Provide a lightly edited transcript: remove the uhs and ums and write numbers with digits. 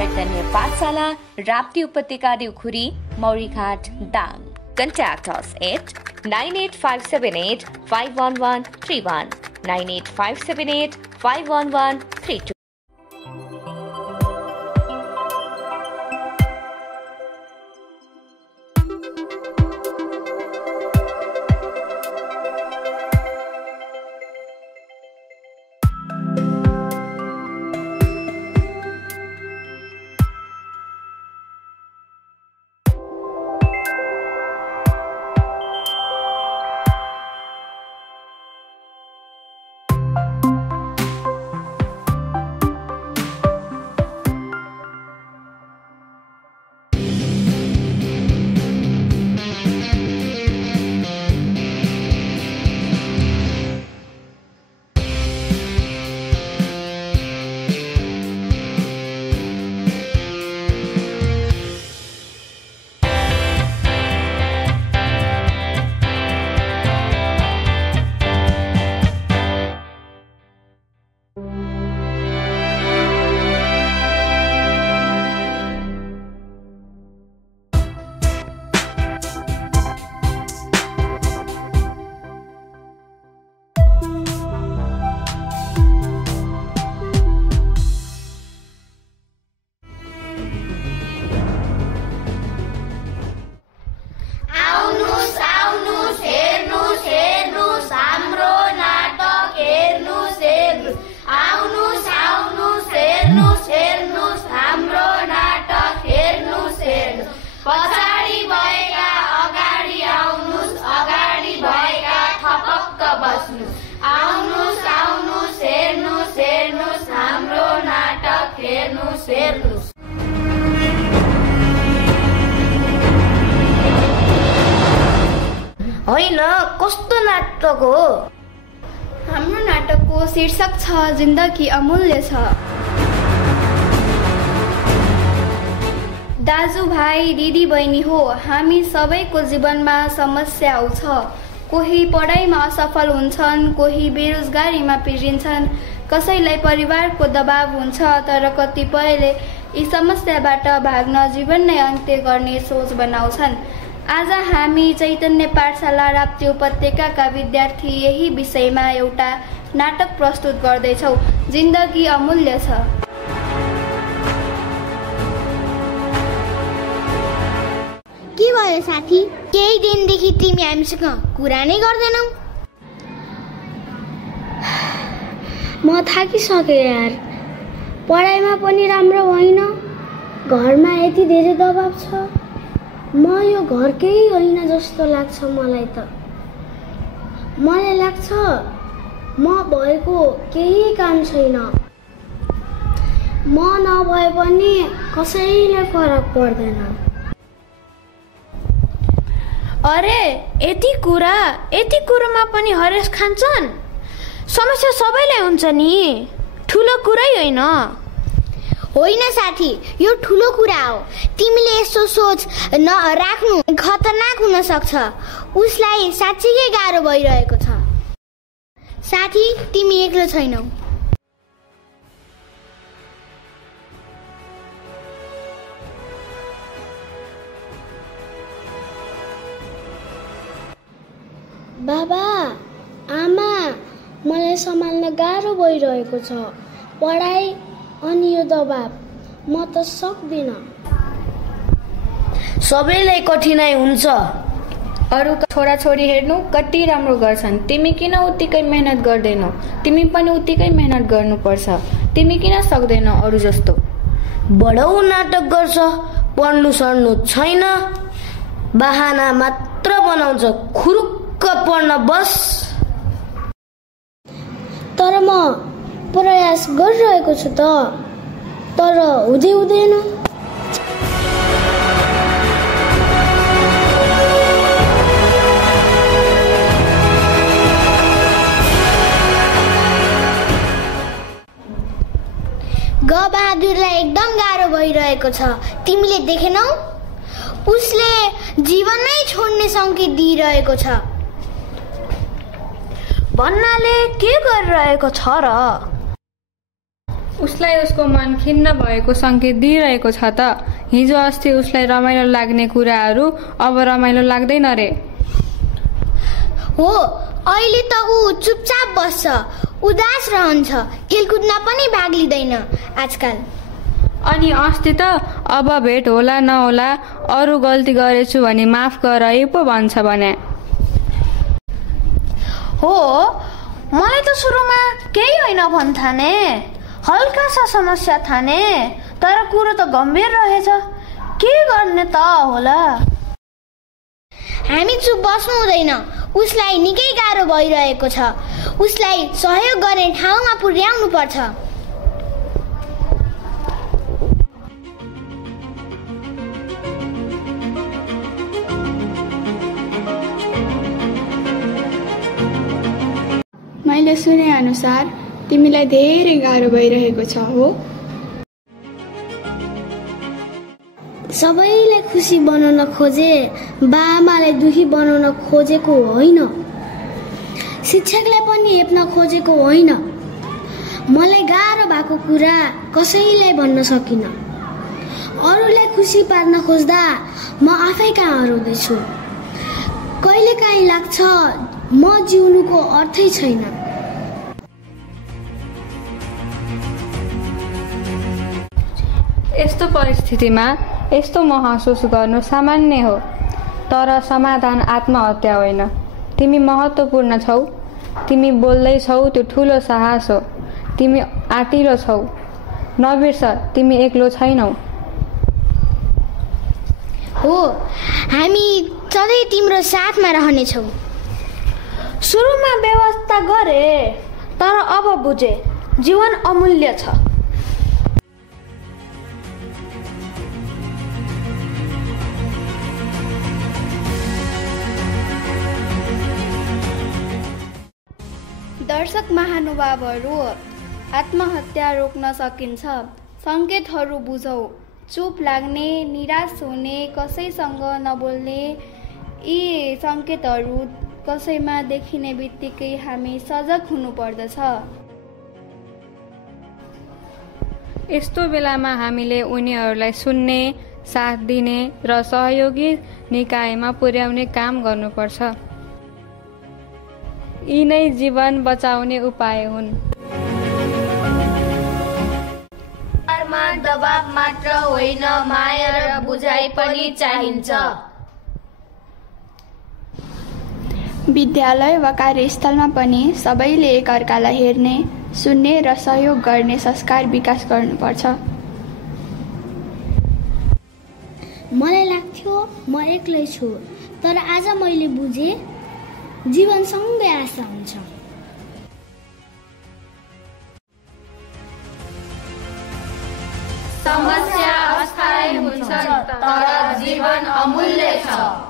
चैतन्य पाठशाला, राप्ती उपत्यका, Deukhuri, मौरीघाट, Dang. Contact us at 98578-51131, 98578-51132. होइन, कस्तो नाटक हो? हाम्रो नाटकको शीर्षक छ जिन्दगी अमूल्य छ। दाजुभाइ दिदी बहिनी हो, हामी सबैको जीवनमा समस्या आउँछ। कोही पढाइमा असफल हुन्छन्, कोही बेरोजगारीमा पिरिन्छन्, कसैलाई परिवारको दबाव हुन्छ, तर कतिपयले यी समस्याबाट भाग्न जीवन नै अन्त्य गर्ने सोच बनाउँछन्। आज हामी चैतन्य पाठशाला राप्ती उपत्यकाका विद्यार्थी यही विषयमा एउटा नाटक प्रस्तुत गर्दैछौँ, जिन्दगी अमूल्य छ। के भयो साथी? केही दिनदेखि तिमी हामीसँग कुरा नै गर्दैनौ? म थाकिसकेँ यार। पढाइमा पनि राम्रो होइन, घरमा यति धेरै दबाब छ। म यो घरकै होइन जस्तो लाग्छ मलाई त। मलाई लाग्छ म भएको केही काम छैन। म नभए पनि कसैले फरक पर्दैन। अरे यति कुरामा पनि हरेस खान्छन्? समस्या सबैलाई हुन्छ नि, ठुलो कुरै होइन। होइन साथी, यो ठुलो कुरा हो। तिमीले यस्तो सोच नराख्नु खतरनाक हुन सक्छ। उसलाई साँच्चै गाह्रो भइरहेको छ। साथी, तिमी एक्लो छैनौ। बाबा, आमा, मलाई सम्हाल्न गाह्रो भइरहेको छ। पढाइ अनि यो दबाब, म त सक्दिनँ। सबैलाई कठिनाइ हुन्छ। अरू छोराछोरी हेर्नु कति राम्रो गर्छन्, तिमी किन उत्तिकै मेहनत गर्दैनौ? तिमी पनि उत्तिकै मेहनत गर्नुपर्छ। तिमी किन सक्दैनौ अरू जस्तो? बडो नाटक गर्छ, पढ्नु सर्नु छैन, बहाना मात्र बनाउँछ। खुरुक्क पढ्न बस। तर म प्रयास गरिरहेको छु त, तर हुँदैन। बहादुरलाई एकदम गाह्रो भइरहेको छ। तिमीले देखेनौ? उसले जीवन नै छोड्ने संकेत दिइरहेको छ। भन्नाले के गरिरहेको छ र? उसलाई उसको मन खिन्न भएको सङ्केत दिइरहेको छ त। हिजो अस्ति उसलाई रमाइलो लाग्ने कुराहरू अब रमाइलो लाग्दैन रे। हो, अहिले त ऊ चुपचाप बस्छ, उदास रहन्छ, खेलकुदमा पनि भाग लिँदैन आजकल। अनि अस्ति त अब भेट होला नहोला, अरू गल्ती गरेछु भने माफ गर पो भन्छ भने। हो, मलाई त सुरुमा केही होइन भन्थाने, हल्का सा समस्या थाने, तर कुरो त गम्भीर रहेछ। के गर्ने त होला? हामी चुप बस्नु हुँदैन, उसलाई निकै गाह्रो भइरहेको छ, उसलाई सहयोग गर्ने ठाउँमा पुर्याउनु पर्छ। मैले सुने अनुसार तिमीलाई धेरै गाह्रो भइरहेको छ हो? सबैलाई खुसी बनाउन खोजे, बाआमालाई दुखी बनाउन खोजेको होइन, शिक्षकलाई पनि हेप्न खोजेको होइन। मलाई गाह्रो भएको कुरा कसैलाई भन्न सकिन। अरूलाई खुसी पार्न खोज्दा म आफै कहाँ हराउँदैछु। कहिलेकाहीँ लाग्छ म जिउनुको अर्थै छैन। यस्तो परिस्थितिमा यस्तो महसुस गर्नु सामान्य हो, तर समाधान आत्महत्या होइन। तिमी महत्त्वपूर्ण छौ, तिमी बोल्दैछौ, त्यो ठुलो साहस हो। तिमी आँटिलो छौ, नबिर्स तिमी एक्लो छैनौ। हो, हामी सधैँ तिम्रो साथमा रहनेछौ। सुरुमा व्यवस्था गरे, तर अब बुझे जीवन अमूल्य छ। दर्शक महानुभावहरू, आत्महत्या रोक्न सकिन्छ। सङ्केतहरू बुझौ। चुप लाग्ने, निराश हुने, कसैसँग नबोल्ने, यी सङ्केतहरू कसैमा देखिने बित्तिकै हामी सजग हुनुपर्दछ। यस्तो बेलामा हामीले उनीहरूलाई सुन्ने, साथ दिने र सहयोगी निकायमा पुर्याउने काम गर्नुपर्छ। यी नै जीवन बचाउने उपाय हुन्। दबाब मात्र होइन, माया र बुझाइ पनि चाहिन्छ। विद्यालय वा कार्यस्थलमा पनि सबैले एकअर्कालाई हेर्ने, सुन्ने र सहयोग गर्ने संस्कार विकास गर्नुपर्छ। मलाई लाग्थ्यो म एक्लै छु, तर आज मैले बुझेँ जीवनसँगै आशा हुन्छ। समस्या अस्थायी हुन्छ, तर जीवन अमूल्य छ।